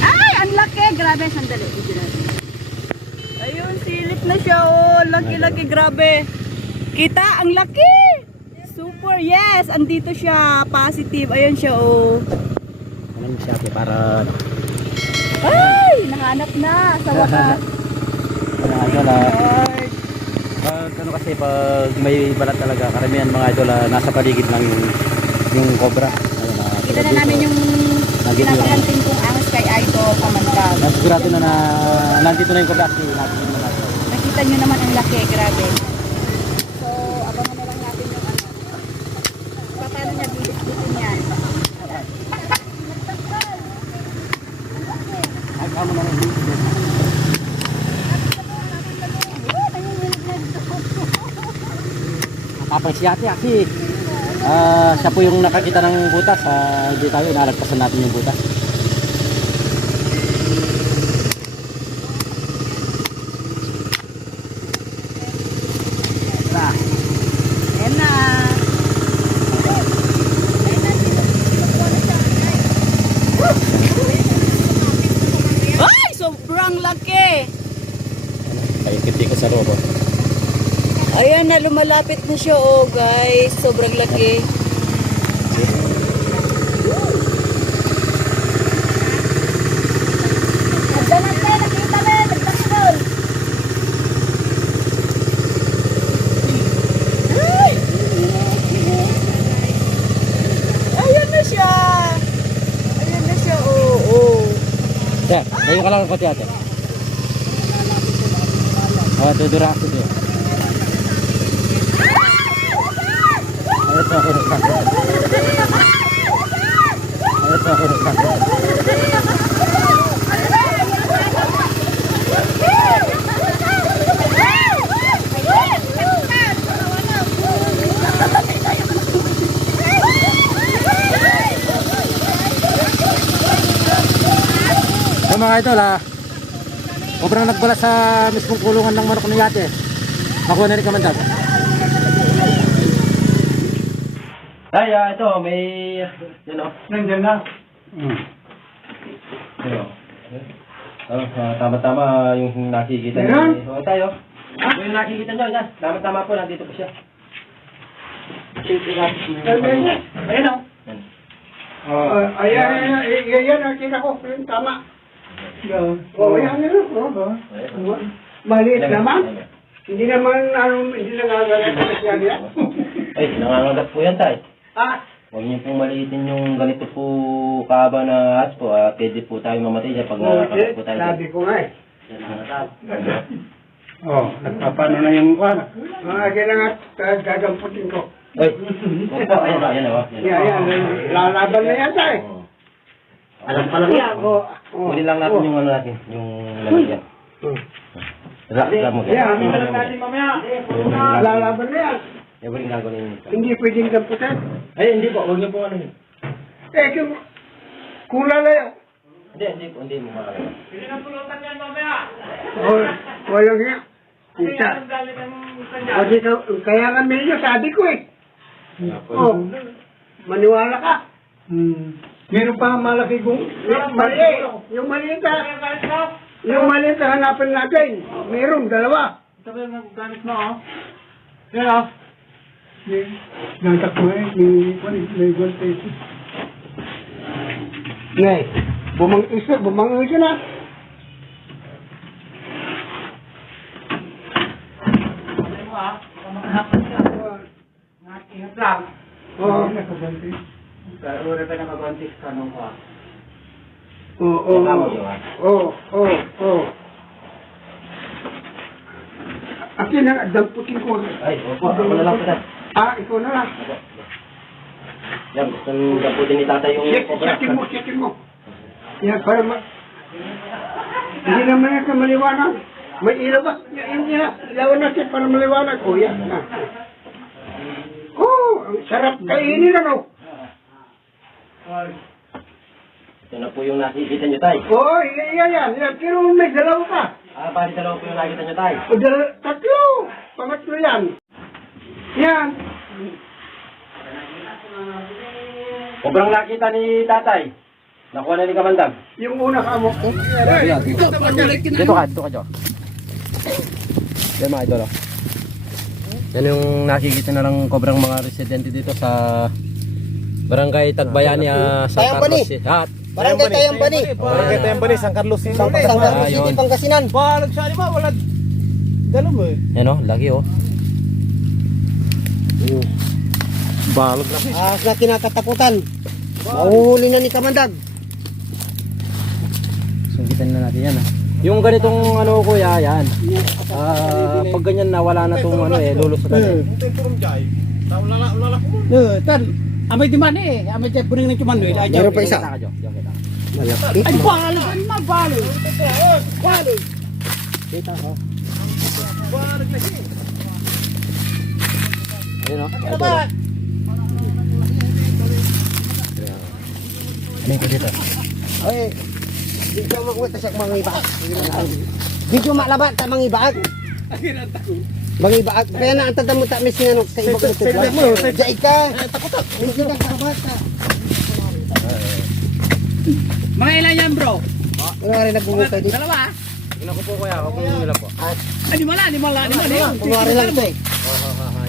Ay, ang laki. Grabe, sandali. Ayun, silip na siya. Oh, laki-laki, grabe. Kita, ang laki. Super, yes. Andito siya. Positive. Ayun siya, oh. Ano siya para Ay, nahanap na. Sa wakas. mga idol pag ano kasi pag may balat talaga karamihan mga idol nasa paligid lang yung cobra. Ayun, Kita na namin yung pinapakanting kong angas kay Idol Kamandag. Sigurado na nandito na yung cobra kasi natin na natin. Nakita nyo naman ang laki, grabe. So, abangan na lang natin yung ano. Paano niya bilis-bisin yan. Ay, kamo na lang. Kapag si ate kasi siya po yung nakakita ng butas, hindi tayo inalagpasan natin yung butas. Ayan na. Ay, sobrang laki. Ay, kiti ko sa robo. Ayan na, lumalapit na siya, oh guys. Sobrang laki. Nagdanan tayo, nakita na, nagtakol. Ay! Ayan na siya. Ayan na siya, oh, oh. Sir, ngayon ka lang ang konti ate. Dudura ako dito. So mga idol sobrang nagbalat sa mismong kulungan ng manok ni ate. Makuha na rin Kamandag. Ay, ito, may, Nandiyan na. tama-tama yung nakikita Meron? niyo. Tayo. Yung nakikita niyo, yan. Tama-tama po, nandito po siya. Ayan o. Ayan, nakita ko. Tama. Ayan nyo. Maliit naman. Hindi naman, hindi nangangalat sa kasya. Ay, nangangagat po yan, tay. Huwag niyo pong maliitin yung ganito po kaaba na hats po. Pwede po tayo mamatay dyan pag nakakagat po tayo. Sabi ko nga eh. Nagpapano na yung kwan. Kaya na nga, gagamputin ko. Ay, opo, ayan o. Yan, lalaban na yan tayo. Alam pa lang yan. Huli lang natin yung ano natin, yung lalagyan. Mo. Yan, natin mamaya. Lalaban na yan. Yung rin gagawin nito. Hindi pwedeng gamputin. Ay, hindi po. Huwag niyo po ano yun. Kung lalayo. Hindi mo makakaya. Walang yan. Isa. Kaya nga medyo sabi ko eh. Maniwala ka. Meron pa malaki kung Mali. Yung maliit na hanapin natin. Meron, dalawa. sabi ng gamit mo, Kaya, natak mo may voltage. Ngay, bumang-isa na. Ingat lang. Oo. Nakavoltage. Pero rin pa nakavoltage ka nung ko. Oo. Akin ang damputin ko. Ay, opo. Ako na lang po. Ikaw na lang. Yan, gusto nang gaputin ni tatay yung cobra. Check mo. Yan, para hindi naman yan maliwanag. May ilaw ba? Ilawan natin para maliwanag. Yan. Ang sarap kainin ano. Ito na po yung nakikita nyo, tay. Yan. Pero may dalawa pa. Bali dalawa po yung nakikita nyo, tay. Tatlo. Pangatlo yan. Yan. Sobrang nakita ni tatay. Nakuha na ni Kamandag. Yung una ka mo. Dito ka, Jo. Yan mga idol. Oh. Yan yung nakikita na lang kobrang mga residente dito sa Barangay Tagbayani San Carlos. Barangay Tayambani. Barangay Tayambani, San Carlos. San Carlos City, Pangasinan. Balag sa lima, wala. Dalo mo eh. Yan oh, lagi oh. Balag na. Na kinakatakutan. Mahuhuli na ni Kamandag. Sungkitan na natin yan ah. Yung ganitong ano kuya, yan. Pag ganyan na wala na tong ano lulusutan eh. Tan, amay di man eh. Amay di puning ng cuman eh. Meron pa isa. Jo. Malaki. Ay, balag na naman, balag. Balag. Kita ko. Ayun oh. Idol, oh. Ano yung dito? Ay, video makuha sa mga ibaag. Video malabat sa mga ibaag. Mga ibaag. Kaya na ang tanda mo ta mis nga sa ibang ito. Jai ka. Hindi ka kabata. Mga ilan yan bro? Ano nga rin nagbungukay dito? Dalawa? Tingnan ko po kuya, huwag mong nila po. Ay, di mala. Kunwari lang ito eh.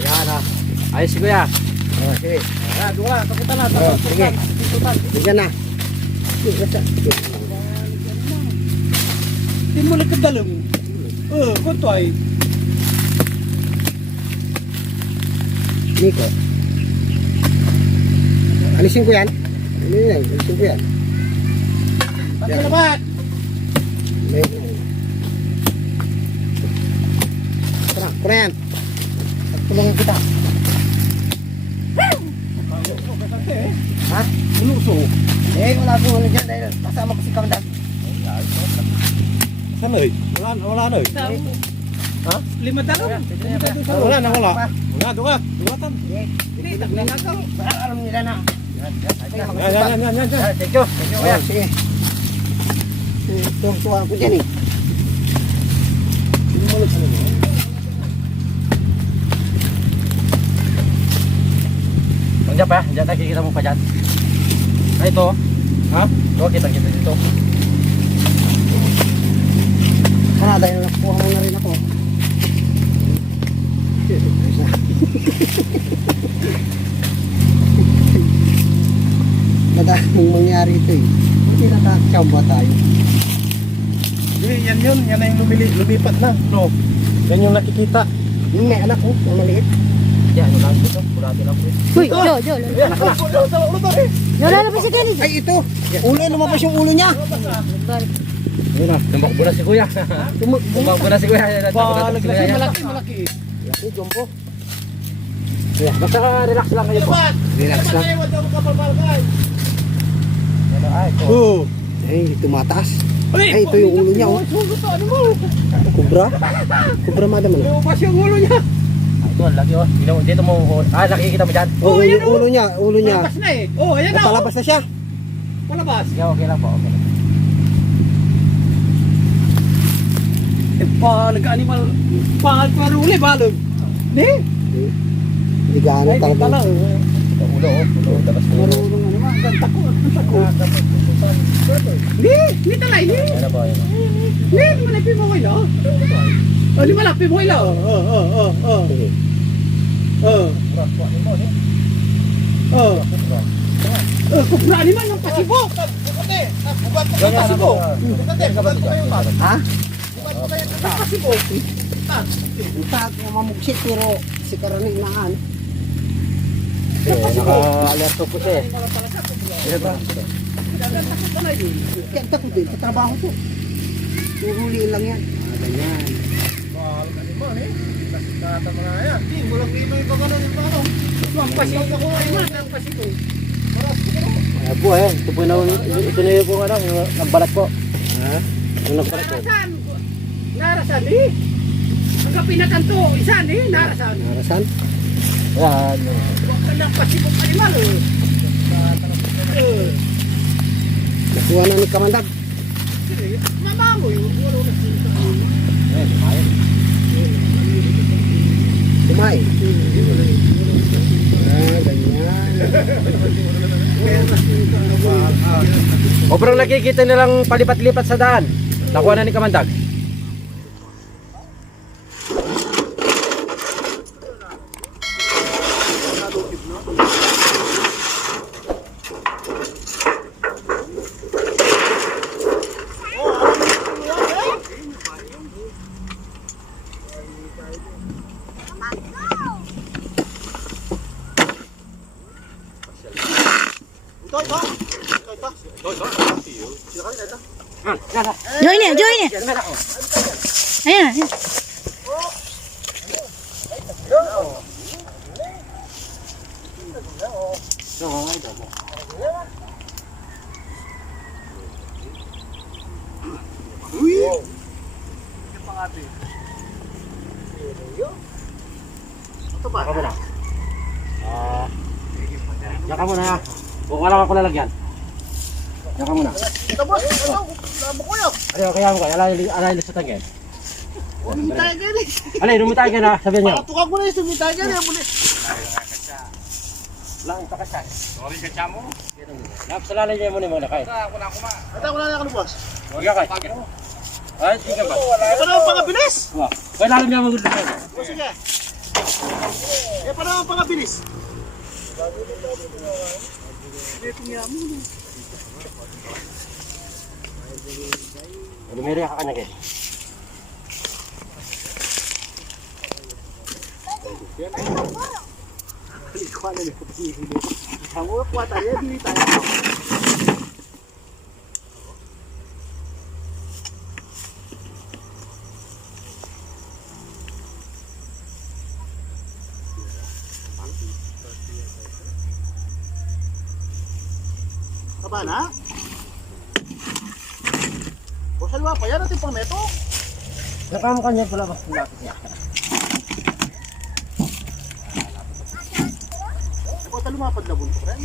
Yan ah. Ayos si kuya. Sige. Dua, takutan na. Sige. Sige na. Di mo lang kadalam. Kunto ay. Niko. Alisin ko yan. Alisin ko yan. Pati labat. Tara, kuren. Tulungan kita. Ha? Luso. Wala akong ano dyan dahil kasama ko si Kamandag. Saan eh? Wala na eh. Ha? Lima dalo? Wala na. Wala, duwa. Duwatan. Hindi, tagnanagaw. Alam nila na. Yan. Thank you. Kuya, sige. Tuwang-tuwa ako dyan eh. Diyan pa, diyan nakikita mo pa dyan. Ay ito. Ha? Ito, kita dito. Sana dahil nakuha mo na rin ako. Madaming mangyari ito eh. Hindi nakakasamba tayo. Yan yun. Yan na yung lumipat na. No. Yan yung nakikita. Yung may anak ko, yung maliit. Yan, ano lang dito. Kurati lang po. Uy, Jo. Yan, Lalabas si Kelly. Ay ito! Ulo, lumabas yung ulo niya! Ayun na, tumakbo na si kuya. Tumakbo na si kuya. Balag na siya. Malaki. Laki, jumbo. Basta relax lang kayo po. Relax lang. Oo. Ay, tumataas. Ay, ito yung ulo niya oh. Kubra? Kubra madam ano? Lumabas yung ulo niya. Ito, lagi oh. Dito mo, nakikita mo dyan. Oh, ulo niya, ulo niya. Palabas na eh. Oh, ayan na. Palabas na siya. Palabas. Sige, okay lang po. Okay lang. Balag animal. Balag paruli, balag. Ni? Hindi gaano Ay, di talaga. pala. Ulo, labas mo. Marunong ano ma. Ganta ko. Ni talay, ni. Ano ba yun? Ni, malapit mo kayo. Oh, di malapit mo kayo. Kubra ni man ng pasibo. Pasibo. Ha? Pasibo. Utak, mamugsit pero si Karaming naan. Naka-alerto po siya eh. Kaya takot din, sa trabaho ko. Tuhuliin lang yan. Ganyan. Ang pasibo ko ay man ang pasibo. Ayan po eh. Ito na yung po ano, yung nagbalat po. Ha? Yung nagbalat po. Narasan eh. Ang pinakanto, isa eh, narasan. Narasan? Ayan. Walang pasibo animal eh. Nakuha na ni Kamandag. Mamangoy, wala na sinta. Kumain. ganyan. Sobrang nakikita nilang palipat-lipat sa daan. Nakuha na ni Kamandag. Join niya, join niya. Ayan, ayan. Yaka muna ha. Kung wala ako lalagyan. Yaka muna. Tapos, ano? Labo ko yun. Ayaw, kaya mo kayo. Alay lisutan kayo. Sumitay ka rin. Alay, lumitaay kayo na. Sabihan nyo. Patukag mo na yung sumitay ka rin. Lang, pakasay. Sorry ka chamo. Napsalalay niya muna muna kayo. Ata ko na nakalubas. Huwag ka kayo. Ay, sige ba? E paano ang pangabilis? Wah, kaya lalim niya magulo kayo. O sige. E paano ang pangabilis? Lumiri ka kanya kayo. Kamu kuat aja beli tayo. Apa na? O sa luwa pa yan natin pang meto. Nakam kanya pala ba? Lapit niya. O sa lumapad na bunto rin.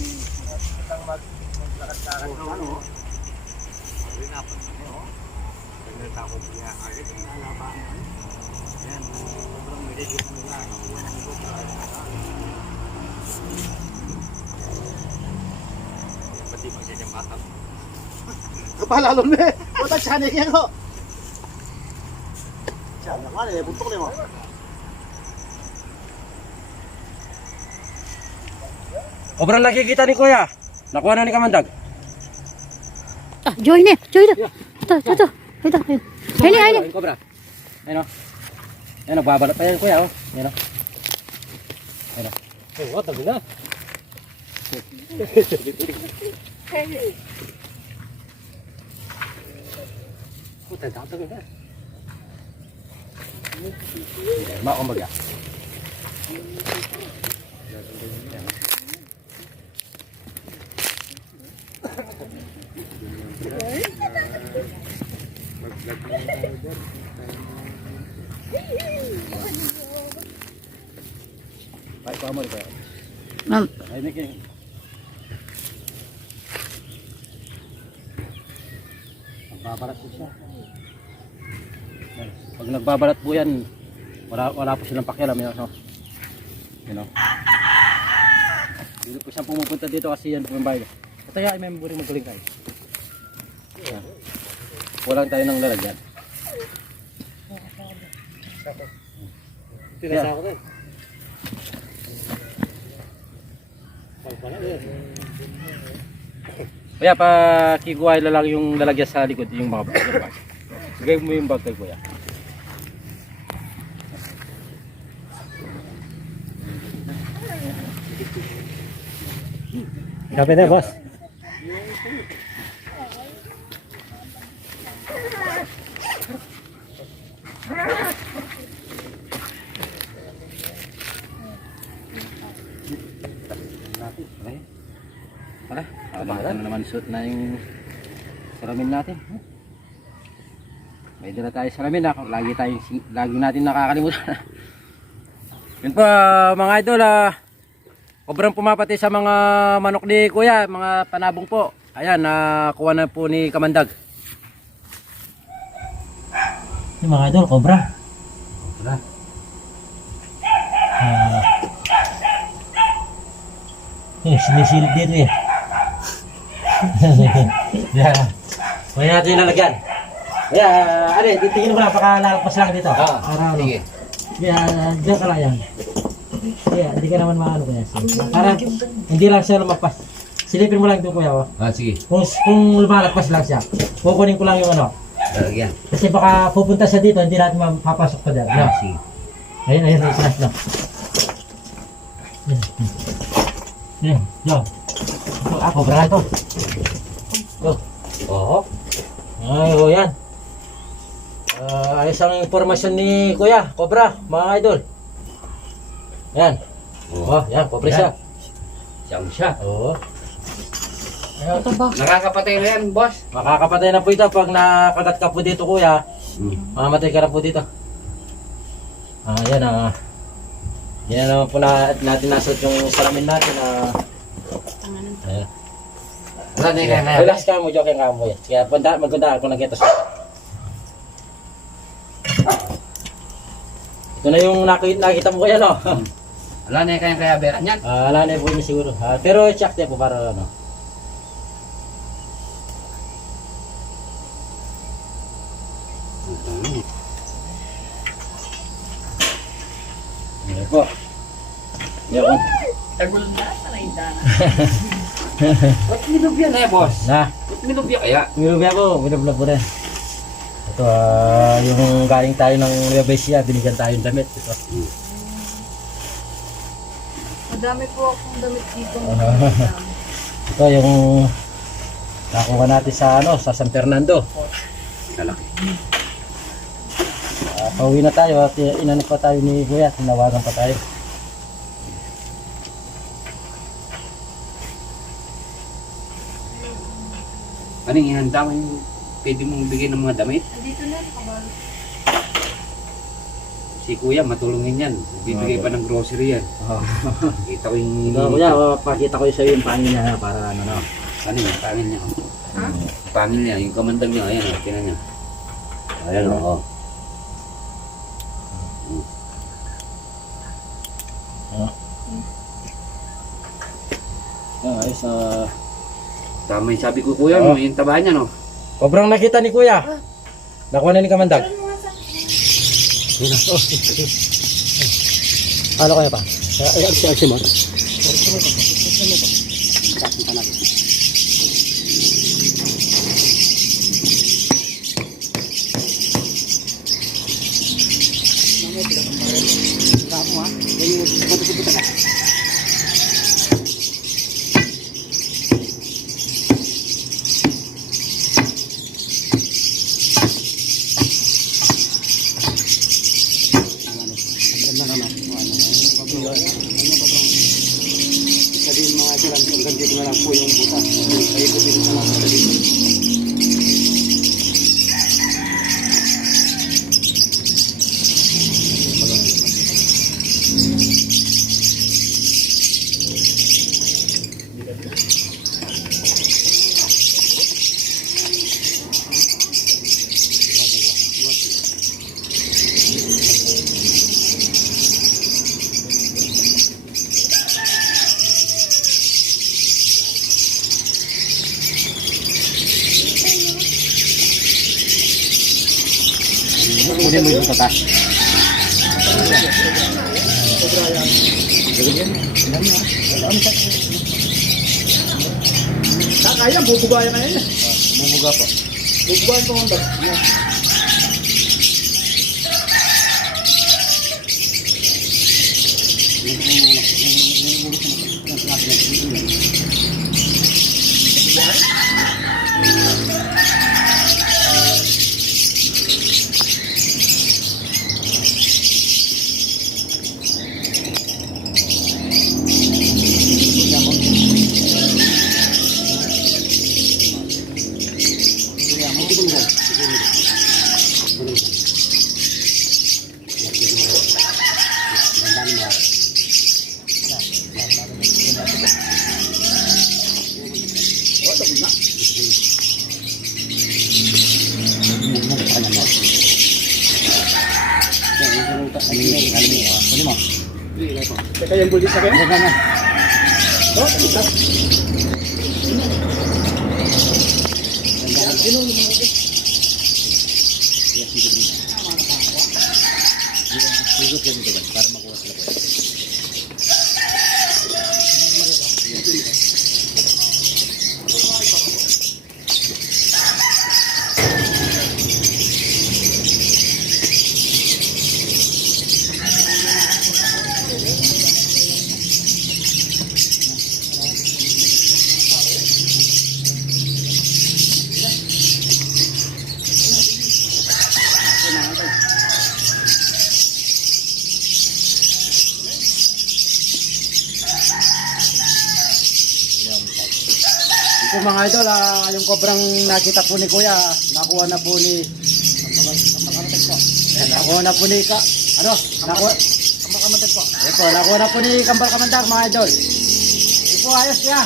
Kapalalo na eh. O ta chanek yan ko. Chanek nga eh. Buntok na mo. Sobrang nakikita ni Kuya. Nakuha na ni Kamandag. Ah, join niya, join niya. Ito. Ito. Ayun, ayun. Ayun, Cobra. Ayun o. Ayun, nagbabalat pa yan Kuya. Ayun o. Ayun o. Oh, what the na? Puta, dapat na. Maong baga. Baik, kamu di Ma'am. Ini kayak nagbabalat po siya. Pag nagbabalat po yan, wala po silang pakialam. You know? Hindi po siyang pumupunta dito kasi yan po yung bahay. Kaya may memburing magaling kayo. Yan. Walang tayo ng lalagyan. Tinasa ako rin. Pagpala yan. Kaya pa kiguay lang yung lalagyan sa likod yung mga bag. Sigay mo yung bag kay Kuya. Kapit na, boss. Wala. Wala na naman suit na yung salamin natin. May dala tayo salamin na. Lagi natin nakakalimutan. Yun po mga idol. Sobrang pumapati sa mga manok ni Kuya. Mga panabong po. Ayan, nakuha na po ni Kamandag. Yung mga idol, cobra. Wala. Sinisilip dito eh. Yan. Kaya natin yung lalagyan. Kaya, ano eh, titingin mo lang, pakalalagpas lang dito. Para ano. Kaya, dyan ka lang yan. Kaya, hindi ka naman maano kaya. Para, hindi lang siya lumagpas. Silipin mo lang ito kuya. Oh. Sige. Kung lumalagpas lang siya, kukunin ko lang yung ano. Lalagyan. Kasi baka pupunta siya dito, hindi natin mapapasok pa dyan. No? Sige. Ayun, islas na. Ayun, yo. Ako, bra ito. Yo. Oo. Ay, o yan. Ayos ang informasyon ni Kuya, Cobra, mga idol. Yan. Oh, yan, Cobra siya. Siyang siya. Oo. Ito ba? Nakakapatay na yan, boss. Makakapatay na po ito pag nakagat ka po dito, Kuya. Mamatay ka na po dito. Yan yan naman po natin nasot yung salamin natin. Ayan. Relax ka mo, joke ka mo. Kaya maganda ako nakita sa. Ito na yung nakita mo Kuya, no? Wala na kayang kaya beran yan. Wala na po yun siguro. Pero check din po para ano. Yan po. Yan po. Tagol na, sanay na. Ba't minubya na boss? Na, Ba't minubya kaya? milubya po po rin. Ito, yung galing tayo ng Nueva binigyan tayo ng damit. Ito. Madami po akong damit dito. Ito yung nakuha natin sa San Fernando. Kalaki. Pauwi na tayo at inanip pa tayo ni Kuya, tinawagan pa tayo. Anong ihanda mo yung pwede mong bigyan ng mga damit? Dito na, nakabalo. Si kuya, matulungin yan. Bibigay pa ng grocery yan. Kita ko yung... Ito Kuya, pakita ko sa iyo yung pangin niya para ano no. Ano yung pangil niya? Pangil niya, yung kamandang niya. Ayan, tinan niya. Ayan, oo. Ayos, Tama yung sabi ko kuya, no? Yung taba niya, no? Sobrang nakita ni Kuya. Nakuha na ni Kamandag. Ano kaya pa? Si Mon. Sabihin mga sila, hanggang dito na lang po yung butas. Ay, dito na lang po dito. Kunin mo yung sa taas. Kaya, bubugayan na yan. Bumuga po. Bubugayan ko hanggang. Teka yung bulis na kayo? Ito mga idol, yung kobrang nakita po ni Kuya, nakuha na po ni nakuha na po ni nakuha na po ni Kambal Kamandag mga idol. Ito po, ayos siya.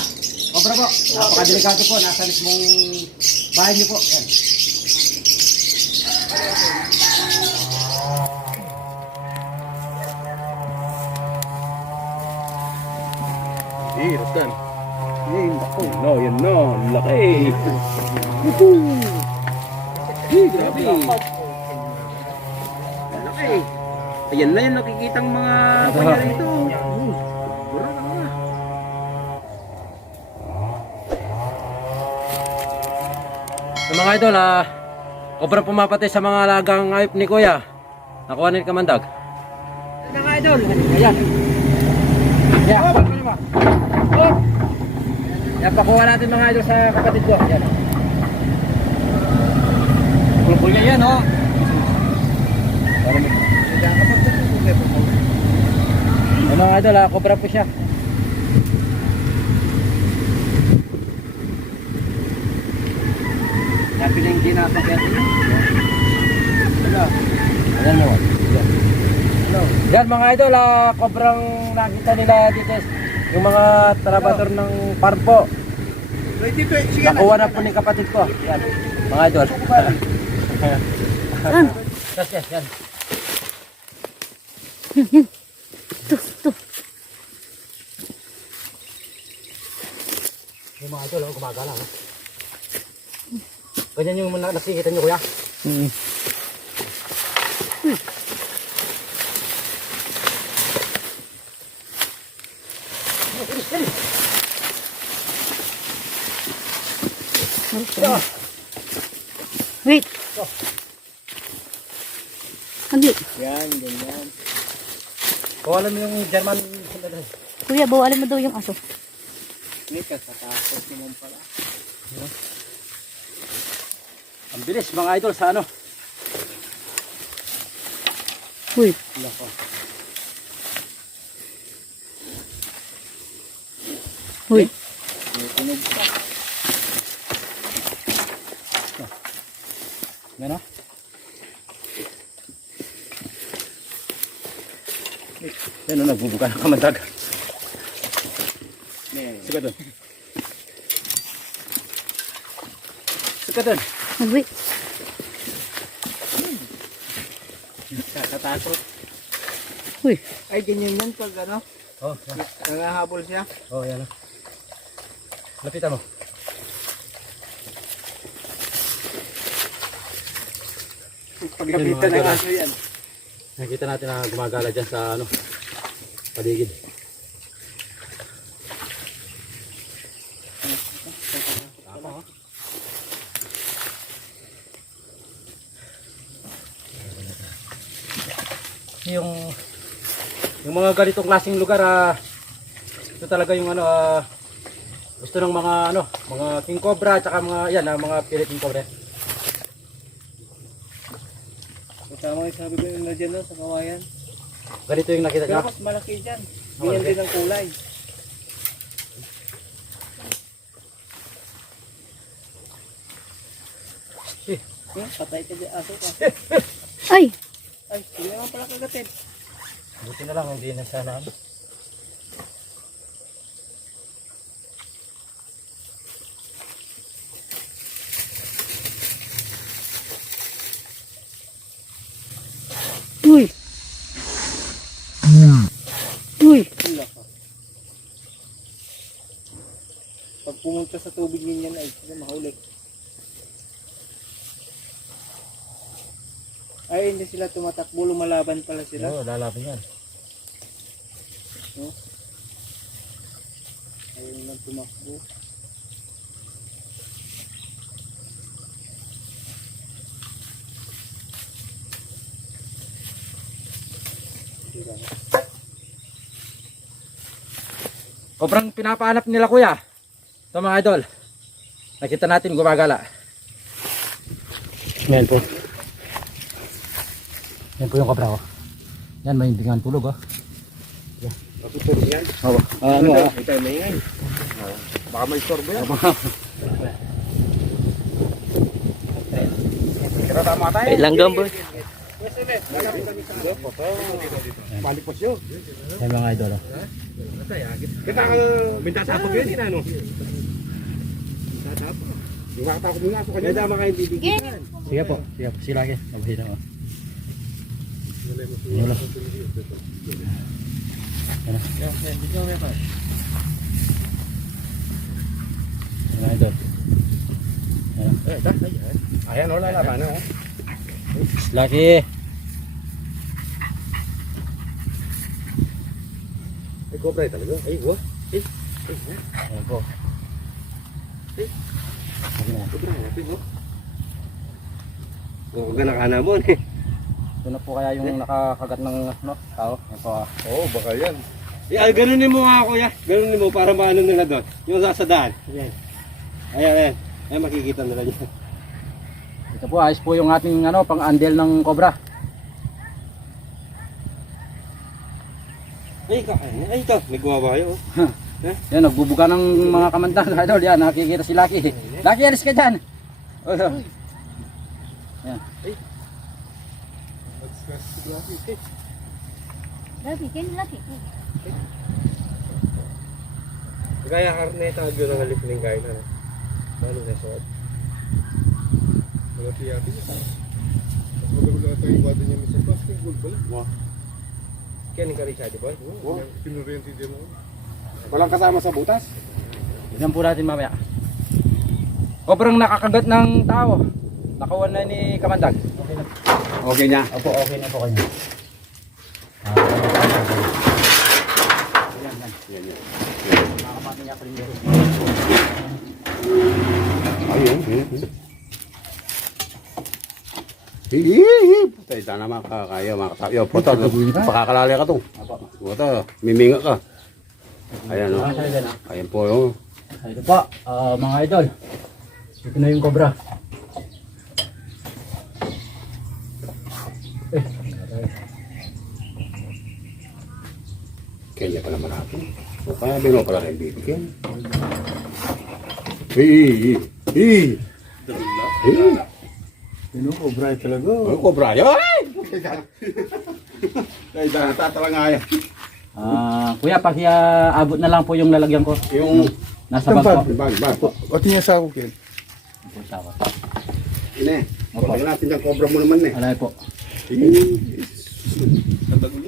Kobra po, napakadelikado po, nasa mismong bahay niyo po. Yan. Hirap dan. No, yun no. Laki. Grabe. Laki. Ayan na yung nakikitang mga kanya rito. Bura na nga. So mga idol, kobrang pumapatay sa mga alagang ayop ni Kuya. Nakuha ni Kamandag. Mga idol, ayan. Yan, yan, pakuha natin mga idol sa kapatid ko. Yan. Pulpul niya yan, oh. Yan mga idol, kobra po siya. Napiling ginapakyan niya. Ayan mo. Yan mga idol, kobrang nakita nila dito. Yung mga trabador ng farm po. Nakuha na po ni kapatid ko. Yan, mga idol. Yan. Yan. Yung mga idol, gumagala. Ganyan yung nakikita nyo, Kuya. Wait. Hindi. Yan, ganyan. Bawalan mo yung German. Kuya, bawalan mo daw yung aso. Katakot naman pala. Ang bilis mga idol sa ano. Uy. Lako. Uy. Tunog pa. Gano? Yan o, nagbubuka ng kamandag. Suka doon. Suka doon. Wait. Kakatakot. Uy. Ay, ganyan yan pag ano, Oh, nangahabol siya. oh, yan o. Lapitan mo. Paglapitan ng aso yan. Nakita natin na gumagala dyan sa ano, paligid. Tama, oh. Yung mga ganitong klaseng lugar, ito talaga yung ano, gusto ng mga ano, mga king cobra, tsaka mga yan, mga Philippine cobra. Tama yung sabi ko yung na dyan no, sa kawayan. Ganito yung nakita Pero nyo. mas malaki dyan. Ganyan din ang kulay. Patay ka dyan, aso ka. Ay. Ay, hindi naman pala kagatin. Buti na lang, hindi na sana ano. Uy. Uy. pumunta sa tubig niyan ay sila mahuli. Ay, hindi sila tumatakbo, lumalaban pala sila. Oo, lalaban yan. Ayun lang tumakbo. Sobrang pinapahanap nila kuya. Ito mga idol. Nakita natin gumagala. Yan po. Yan po yung kabra ko. Yan may bingan tulog oh. Patutulog yan. Oo. Ano ah. Ito ay maingay. Baka may storbo yan. Kira tama tayo. Langgam boy. Palipos yun. Yan mga idol oh. Kita ka bintasapag yun yun ano. Bintasapag. Yung makatakot mo nga ako kanya. Kaya dama kayo bibigyan. Sige po. Sige po. Sila kayo. Mabuhay na oh. Yan lang. Mga idol. Ayan o, lalaban na o. Laki. Ay, cobra talaga. Ay, wah. Ayan po. Cobra, natin o. Huwag ka nakana mo eh. Ito na po kaya yung nakakagat ng tao. Ayan po ah. Oo, baka yan. Ay, ganunin mo nga kuya. Ganunin mo para maano nila doon. Yung sasadaan. Ayan. Ayan. Ayan, makikita nila niya. Ito po ayos po yung ating pang-andel ng cobra. Ay, kakain. Ay, ito. May gumawa kayo. Yan, nagbubuka ng mga kamandang idol. Yan, nakikita si Lucky. Lucky, alis ka dyan. Oh, yan. Lagi, kayo lagi. Kaya karneta ang yun ang halipling kain na. Lalo na suot. Wala tiyati niya. Wala tayo iwado niya sa basketball pala. Wow. Kaya ni Karisa, di ba? Oo. Pinurenti din mo. Walang kasama sa butas? Tignan po natin mamaya. Sobrang nakakagat ng tao. Nakawan na ni Kamandag. Okay na. Okay niya. Opo, okay na po kanya. Ayun. Hihihi. Patay na naman kaya makatayo. Puto, pakakalali ka to. Puto, miminga ka. Ayan o. Ayan po o. Ito po, mga idol. Ito na yung cobra. Kaya pala marami. O kaya bino pala rin bibigyan. Hihihi. Hihihi. Sino, cobra talaga. Ay, kobra yun! Ay, tatala nga yan. Kuya, pakiabot na lang po yung lalagyan ko. Yung Nasa bag po. bag. O tingnan sa ako, Ken. Ito, sawa. Ine, pagkain natin yung kobra mo naman eh. Alay po.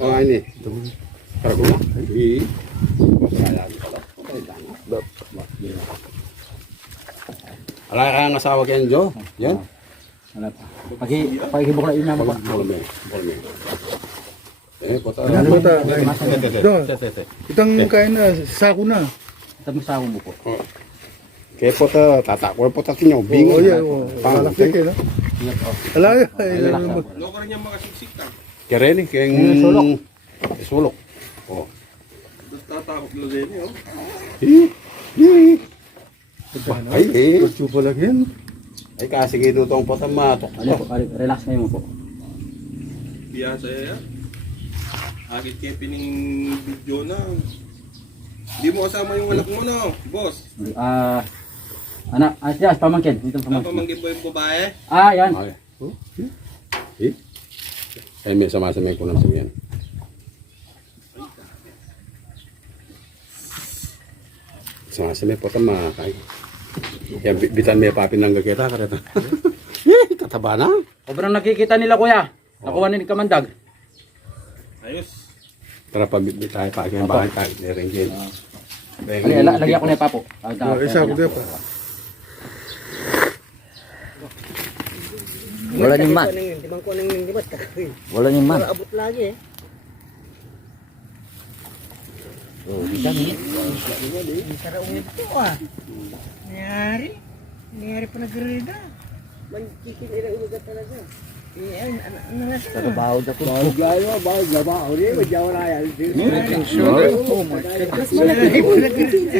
Oh, ini. Para ko na. Alay kaya ng asawa kaya Jo? Yan? Alay po. Pakihibok na ina mo po. Bolme. Eh, kota. Ano ba ta? Doon. Itang kain na, sako na. Ito mo sawa mo po. Kaya po ta, tatakor po ta kinyo. Bingo. Oo, yan. Palaktik eh, no? Alay, Kaya rin eh, kaya Sulok. sulok. Oh. tatakot na din eh, oh. Ay, eh. Chupa lang yan. Ay, kasi gito itong patamatok. Alay po, relax ngayon mo po. Biya saya ya. Agit kayo pining video na. Hindi mo kasama yung anak mo no, boss. Anak, yes, pamangkin. Ito Ano pamangkin. pa manggib mo yung babae? Yan. Ay. Eh? Ay, may sama-samay ko lang sa yan. Sama-samay po ito makakain. Yan, bitan may papin ng gageta. Kareta. Tataba na. Sobrang nakikita nila kuya. Nakuha ni Kamandag. Ayos. Tara, pabit tayo pa. Kaya bakit tayo. Nirengin. Lagyan ko na yung papo. Isa ko din pa. Wala ni man. Wala ni man. Abot lagi eh. Oh, di kami. Nangyari pa nag-reda. Magkikin ilang umaga talaga. Trabaho na ko. Mas malaki pa nag-reda.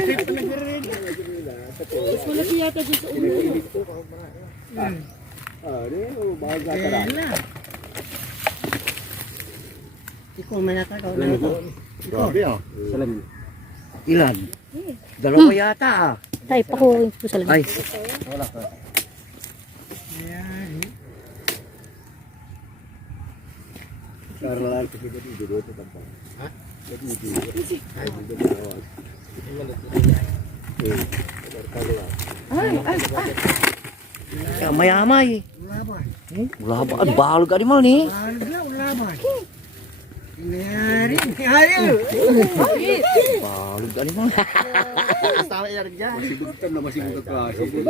Mas malaki yata dyan sa ulo. Ikaw manatakaw na ito. Grabe ah. Ilan? Dalawa yata ah. Tay, pakuha po sa Ay. Mayamay. Ulaban. Bahal ka di mal ni. Bahal ka di mal.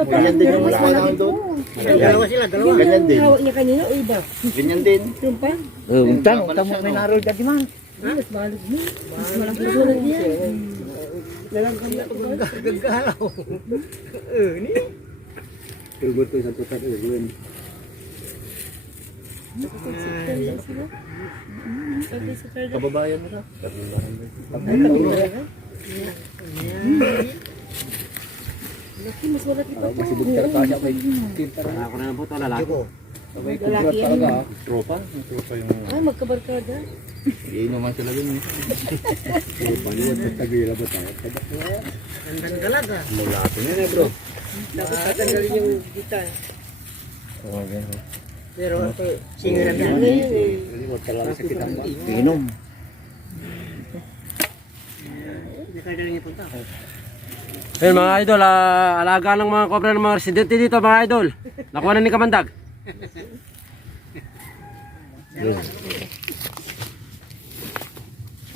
Ganyan din yung mga naman doon. Dalawa sila, dalawa. Ganyan din. Hawak niya kanina o iba? Ganyan din. Tumpan? Untang mo may narol ka di mal. Mas malaki mo. Mas malaki mo lang yan. Dalang kami ako gagalaw. Ni? Tugot ko sa tutat ulit. Kababayan mo na. Laki, mas malaki pa po. Ako na lang po ito, lalaki. Lalaki yan. Tropa yung Ah, magkabarkada. iinuman sila yun. Tropa niya, tatagila ba tayo? Gandang dalaga. Mulapin yun bro. Dapat tatanggalin yung gita. Pero ako, singiran na. Huwag talaga sa kitang ba? Inom. Hindi kayo daling ipunta. Ayun mga idol, alaga ng mga kobra ng mga residente dito mga idol. Nakuha na ni Kamandag.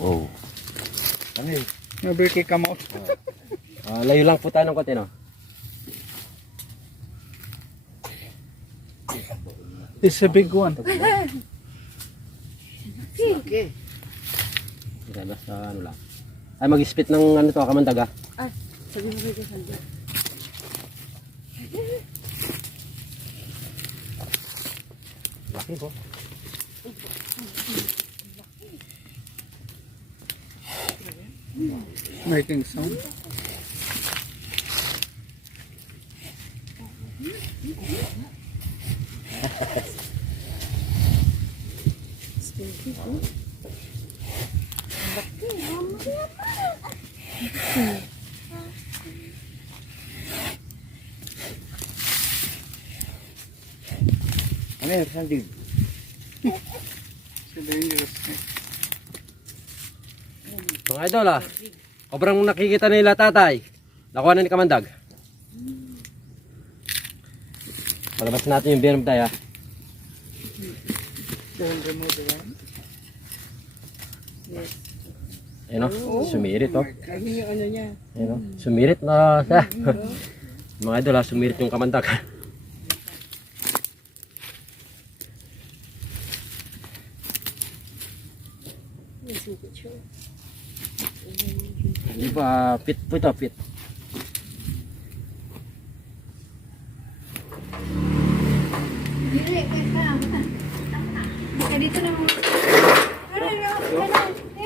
Oh. Nabirki ka mo. Layo lang po tayo ng konti, no? It's a big one. Isa sa ano lang. Ay mag-spit ng ano to, Kamandag ah. Sabi mo kayo sa Laki po. Making sound. Ano yun? Saan din? Mga idol ah. Kobrang nakikita nila tatay. Nakuha na ni Kamandag. Palabas natin yung binom tayo ah. Ayun o, sumirit o. Ayun yung ano niya. Ayun o, sumirit na siya. Mga idol ah, sumirit yung Kamandag. Di ba, pit po ito, pit. Dito na mo.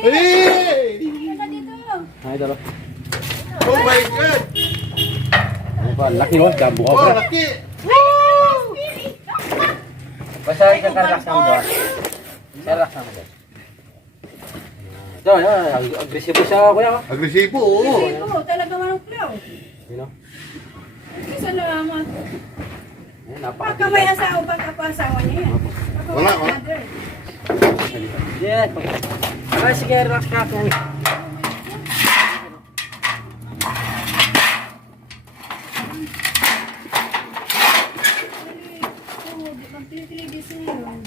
Hey! Mga idol o. Oh my God! Ano ba, laki o, dambo ka Oh, bro. laki! Basta yung relax naman doon. Relax naman doon. Ito, agresibo siya kuya. Agresibo, oo. Oo, talaga manong flow. You know? Salamat. Ayun, Pagka may asawa, pagka-asawa niya yan. Wala, wala. Yeah. Ay, sige, relax ka. Oo, di ba pinitililis na yun?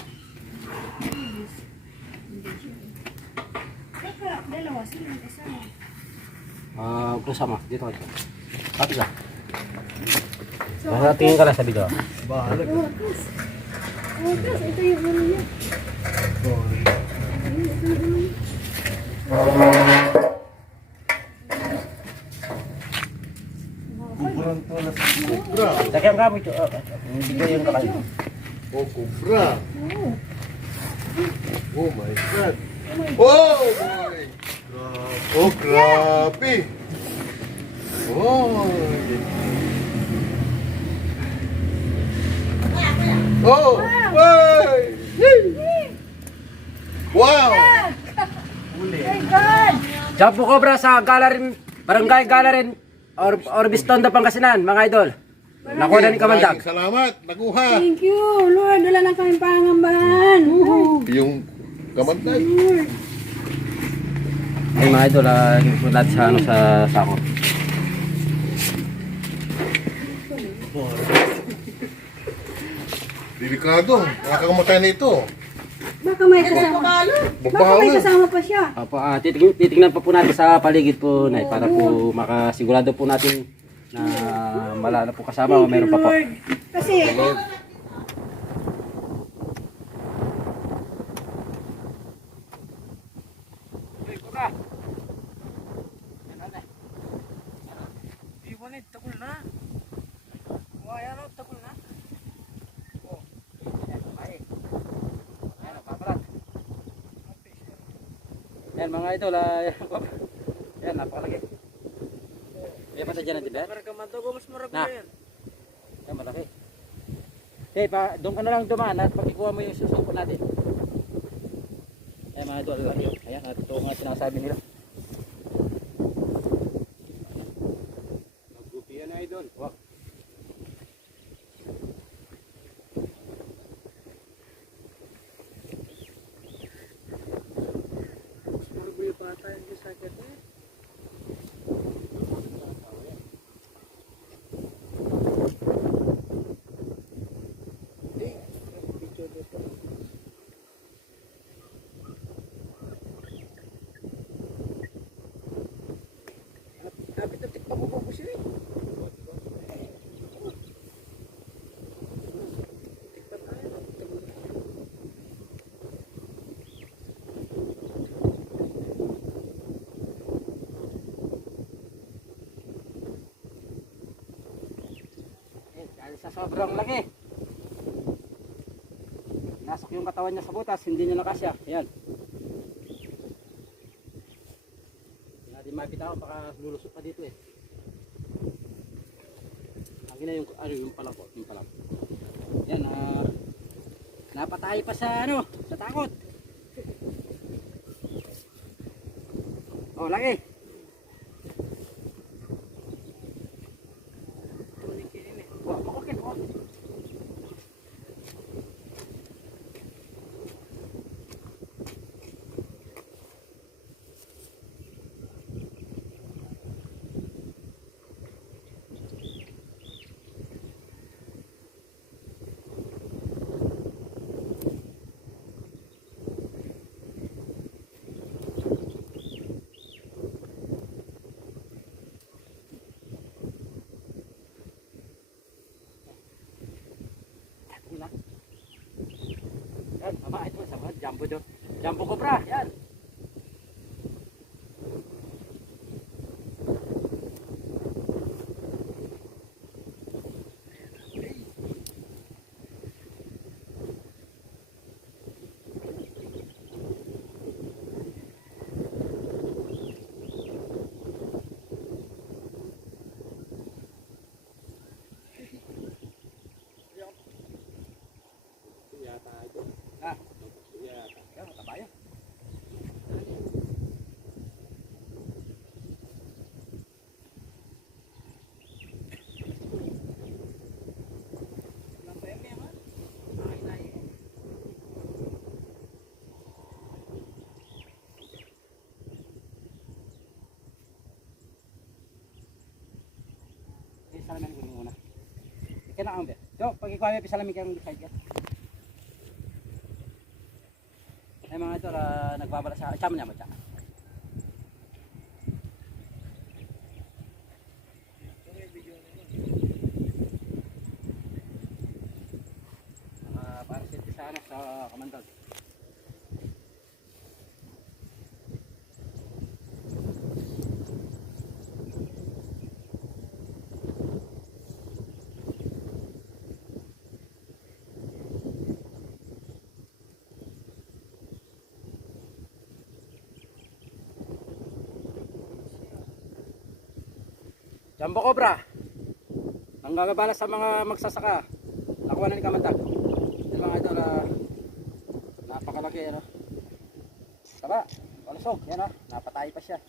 Saka, dalawa sila asawa. Kusama, dito kayo. Kapit lang. Nasa tingin ka lang sa video. Wakas. Wakas, ito yung ulo niya. Sakyan kami ito. Video yung kakay. Oh, cobra. Oh my God. Oh my. Oh, grabe. Oh. Oh, hey. Wow. My God! Jambu Cobra sa Galarin, Barangay Galarin, Orbistonda, Pangasinan, mga idol. Nakuha na ni Kamandag. Maraming salamat. Nakuha. Thank you, Lord. Wala lang kaming pangambahan. Yung kamandag. Ay mga idol, ipunod natin sa, sa sako. Delikado. Nakakamatay na ito. Baka may kasama. Baka may kasama pa siya. Opo, titignan pa po natin sa paligid po, Nay, para po makasigurado po natin na wala na po kasama o meron pa po. Lord. Kasi, Yan mga idol, yan napakalaki. Yan pa dyan natin, Ben? Na. Yan malaki. Okay, doon ka na lang dumaan at pagkikuha mo yung susuko natin. Yan mga idol, ayan, at ito nga sinasabi nila. Maggupi yan idol. Wow. Sa sobrang laki. Nasok yung katawan niya sa butas, hindi niya nakasya. Ayan. Hindi natin mapitaw, baka lulusot pa dito eh. Ang ina yung, yung palako, yung palako. Ayan, napatay pa sa sa takot. Oh, laki. Yan, mama, ito sama Jambu do. Jambu Cobra, yan. Salamin ko muna. Kaya na be. Do, pagikuha mo salamin kang side ka. Ay mga ito nagbabala sa chama niya mo cha. ano, sa Kamandag. Jumbo Cobra. Ang gagabala sa mga magsasaka. Nakuha na ni Kamandag. Ito mga idol, napakalaki, ano. Taba, palusog, yan o, napatay pa siya.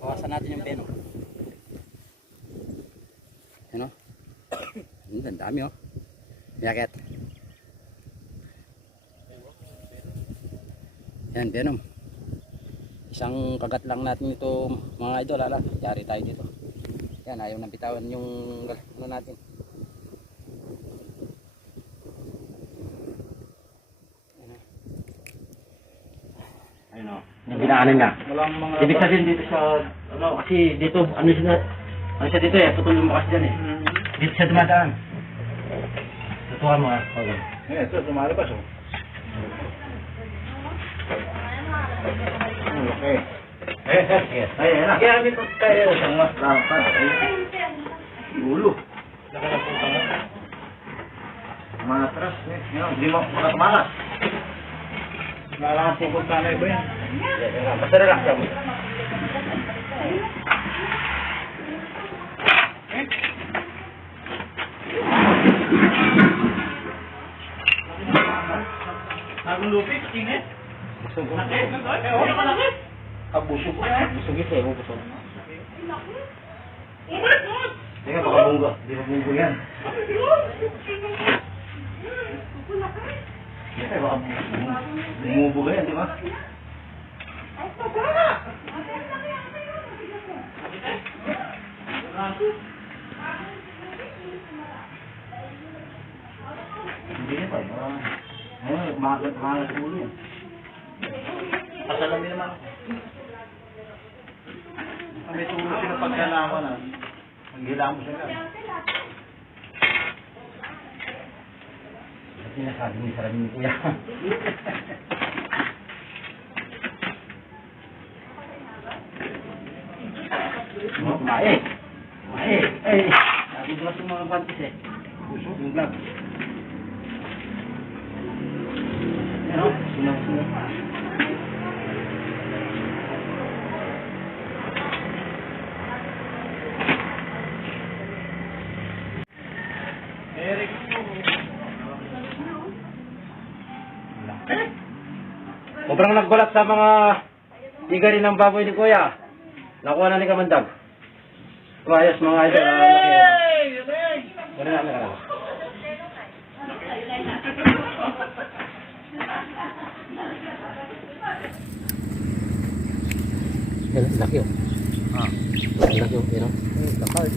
Bawasan natin yung peno. Yan o. Ang dami o. Yakit. Yan, venom. Isang kagat lang natin ito mga idol, ala. Yari tayo dito. Yan, ayaw nang bitawan yung ano natin. Ayun o. Yung binaanan niya. Ibig sabihin dito sa, ano, kasi dito, ano siya dito eh, putol yung bakas dyan eh. Dito siya dumadaan. Tutukan mo ha. Okay. Ito, lumalabas oh. Okay. Yes. Ayun na. Kaya nito tayo sa mas rampa. Ulo. Matras, hindi mo makatumalas. Kailangan 50 na iba yan. Basta relax lang. Bagong lupit, tingin. Busog ko. Kabusog ko. Busog ito eh, busog. Teka, baka bunggo. Hindi pa bunggo yan. Teka, baka bumubuga yan, di ba? Hindi yan pa. Ayun, magat ulo yan. Pasalamin naman. May tulog sila pagkalaman na. Maghila mo sila. Sinasabi ni sarami ni Kuya. Kumain. Kumain. Ay, nabiglas yung mga pantis eh. Yung vlog. Ano? Sunod. Sobrang nagbalat sa mga tigari ng baboy ni Kuya. Nakuha na ni Kamandag. Ayos mga idol. Wala na. Laki oh. Laki oh. Yan oh. Lakad.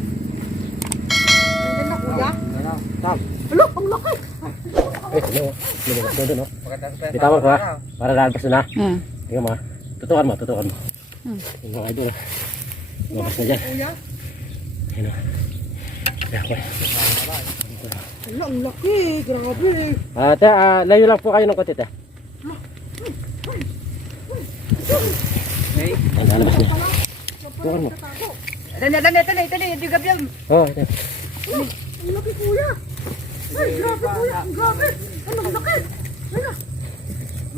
Ganda na kuya. Tam. Alo, ang laki. Ano? Doon oh. Bitawan ko ha. Para lalabas na. Tingnan mo ha. Tutukan mo. Yung mga idol. Lumabas na dyan. Kuya. Yan o. Yan. Alo, ang laki. Grabe. Layo lang po kayo ng konti. Okay. Lalabas na. Tutukan mo. Dali. Yung gabyang. Oh, ito. Ang laki kuya. Ay, grabe kuya. Ang grabe. Ang laki. Ay na.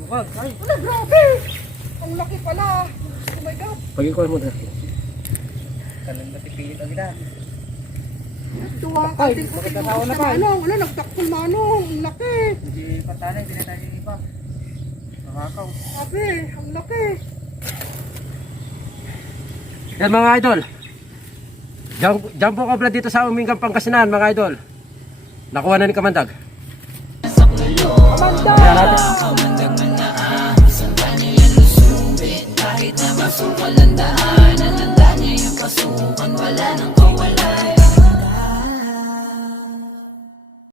Ano, grabe. Ang laki pala. Oh my God. Pag-ikuha mo na. Tuwa ka din ko. Manong. Ano, nagtakpon manong. Ang laki. Grabe, ang laki. Yan mga idol. Jumbo Cobra dito sa Umingang Pangasinan mga idol. Nakuha na ni Kamandag. Kahit na masukal ang daan, ang niya yung pasukan, wala nang